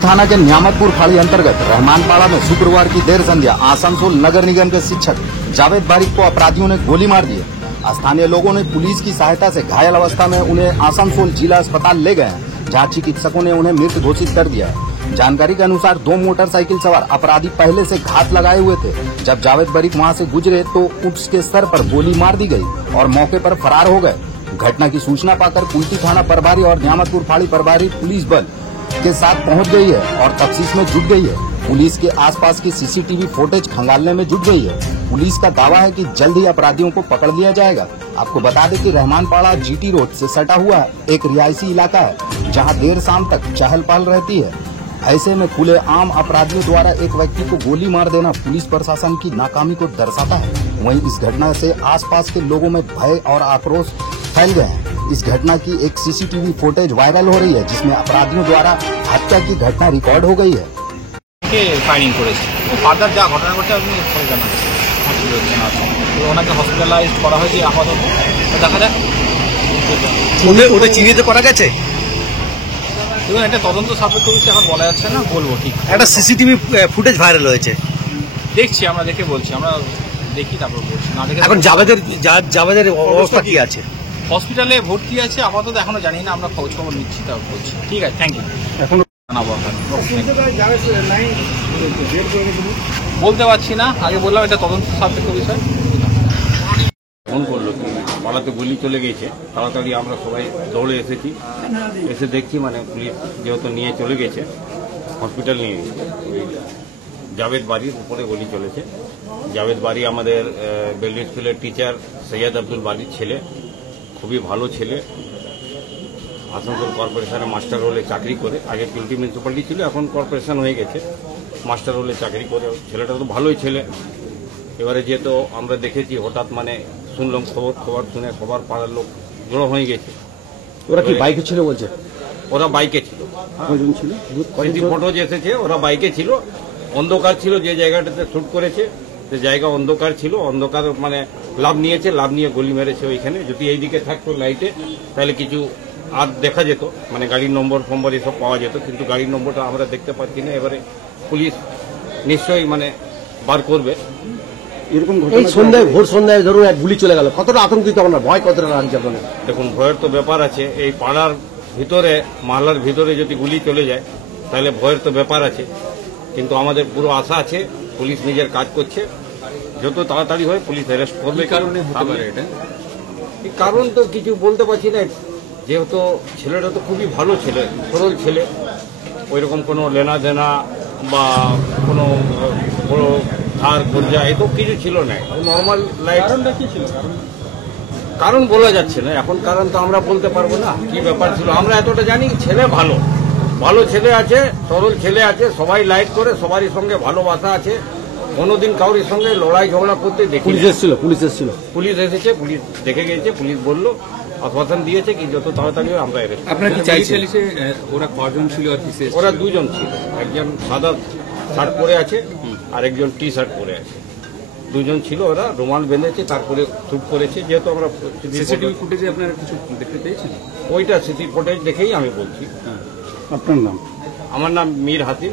थाना के न्यामतपुर फाड़ी अंतर्गत रहमानपाड़ा में शुक्रवार की देर संध्या आसनसोल नगर निगम के शिक्षक जावेद बारिक को अपराधियों ने गोली मार दी। स्थानीय लोगों ने पुलिस की सहायता से घायल अवस्था में उन्हें आसनसोल जिला अस्पताल ले गए, जहां चिकित्सकों ने उन्हें मृत घोषित कर दिया है। जानकारी के अनुसार 2 मोटरसाइकिल सवार अपराधी पहले से घात लगाए हुए थे। जब जावेद बारिक वहां से गुजरे तो उसके सर पर गोली मार दी गई और मौके पर फरार हो गए। घटना की सूचना पाकर कुल्टी थाना प्रभारी और न्यामतपुर फाड़ी प्रभारी पुलिस बल के साथ पहुंच गई है और तफ्तीश में जुट गई है। पुलिस के आसपास की सीसीटीवी फुटेज खंगालने में जुट गई है। पुलिस का दावा है कि जल्द ही अपराधियों को पकड़ लिया जाएगा। आपको बता दें कि रहमानपाड़ा जीटी रोड से सटा हुआ एक रिहायशी इलाका है, जहां देर शाम तक चहल पहल रहती है। ऐसे में खुले आम अपराधियों द्वारा एक व्यक्ति को गोली मार देना पुलिस प्रशासन की नाकामी को दर्शाता है। वहीं इस घटना से आसपास के लोगों में भय और आक्रोश फैल गए हैं। इस घटना की एक सीसीटीवी फुटेज वायरल हो रही है, जिसमें अपराधियों द्वारा हत्या की घटना रिकॉर्ड हो गई है। फायरिंग করেছে ফার্দার যা ঘটনা ঘটে আপনি পরে জানাচ্ছেন। ওনাকে হসপিটালাইজড করা হয়েছে আপাতত, দেখা যাক ওদের চিহ্নিত করা গেছে। এবং এটা তদন্ত সাপেক্ষ বিষয় এখন বলা যাচ্ছে না, বলবো ঠিক। একটা সিসিটিভি ফুটেজ ভাইরাল হয়েছে, দেখছি আমরা, দেখে বলছি, আমরা দেখি তারপর বলছি। না দেখে এখন জাবেদের অবস্থা কি আছে? হসপিটালে ভর্তি আছে আপাতত, এখনো জানি না, আমরা খোঁজ খবর নিচ্ছি, তারপর বলছি। ঠিক আছে, থ্যাংক ইউ। এখন বলতে পারছি না, আগে বললাম এটা তদন্ত সাপেক্ষ বিষয়। ফোন করলো কি পাড়াতে গুলি চলে গেছে, তাড়াতাড়ি আমরা সবাই দৌড়ে এসেছি। এসে দেখছি মানে পুলিশ যেহেতু নিয়ে চলে গেছে, হসপিটাল নিয়ে গেছে। জাভেদ বাড়ির উপরে গুলি চলেছে। জাভেদ বাড়ি আমাদের বেলডি স্কুলের টিচার সৈয়দ আব্দুল বাড়ির ছেলে, খুবই ভালো ছেলে। আসানসোল কর্পোরেশনে মাস্টার রোলে চাকরি করে, আগে কুলটি মিউনিসিপ্যালিটি ছিল, এখন কর্পোরেশন হয়ে গেছে। মাস্টার রোলে চাকরি করে ছেলেটা তো ভালোই ছেলে। এবারে যেহেতু আমরা দেখেছি হঠাৎ মানে শুনলাম খবর শুনে সবার পাড়ার লোক জড়ো হয়ে গেছে। ওরা কি বাইকে ছিল বলছে? ওরা বাইকে ছিল, ফটো যে এসেছে ওরা বাইকে ছিল। অন্ধকার ছিল, যে জায়গাটাতে শুট করেছে সে জায়গা অন্ধকার ছিল। অন্ধকার মানে লাভ নিয়েছে, লাভ নিয়ে গুলি মেরেছে ওইখানে। যদি এইদিকে থাকতো লাইটে তাহলে কিছু আর দেখা যেত, মানে গাড়ির নম্বর ফম্বর এসব পাওয়া যেত, কিন্তু গাড়ির নম্বরটা আমরা দেখতে পাচ্ছি না। এবারে পুলিশ নিশ্চয়ই মানে বার করবে। এরকম এই সন্ধ্যায়, ভোর সন্ধ্যায় ধরুন এক গুলি চলে গেল, কতটা আতঙ্কিত আপনার, ভয় কতটা লাগছে আপনার? দেখুন, ভয়ের তো ব্যাপার আছে। এই পাড়ার ভিতরে, মহল্লার ভিতরে যদি গুলি চলে যায় তাহলে ভয়ের তো ব্যাপার আছে। কিন্তু আমাদের পুরো আশা আছে, পুলিশ নিজের কাজ করছে, যত তাড়াতাড়ি হয় পুলিশ অ্যারেস্ট করবে। কারণে এটা কারণ তো কিছু বলতে পারছি না, যেহেতু ছেলেটা তো খুবই ভালো ছেলে, সরল ছেলে, ওইরকম কোনো লেনা দেনা বা কোনো বড় ধার কর্জা এসব কিছু ছিল না, নর্মাল লাইফ। কারণ বলা যাচ্ছে না এখন, কারণ তো আমরা বলতে পারবো না কি ব্যাপার ছিল। আমরা এতটা জানি ছেলে ভালো, ভালো ছেলে আছে, সরল ছেলে আছে, সবাই লাইক করে, সবারই সঙ্গে ভালোবাসা আছে। কোনোদিন কাউরির সঙ্গে লড়াই ঝগড়া করতে দেখি। পুলিশ এসেছিল? পুলিশ এসেছে, পুলিশ দেখে গেছে, পুলিশ বললো, আশ্বাসন দিয়েছে কি যত তাড়াতাড়ি আমরা এরেস্ট। আপনার কি চাইছেন? ওরা কজন ছিল? ওরা 2 জন ছিল, একজন সাদা শার্ট পরে আছে আর একজন টি শার্ট পরে আছে। 2 জন ছিল, ওরা রুমাল বেঁধেছে, তারপরে শুট করেছে। যেহেতু আমরা সিসিটিভি ফুটেজে আপনারা কিছু দেখতে পেয়েছেন? ওইটা সিসি ফুটেজ দেখেই আমি বলছি। আপনার নাম? আমার নাম Mir Hatim,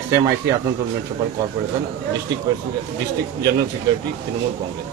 XMIC Asansol municipal corporation, district general secretary, Trinamool Congress.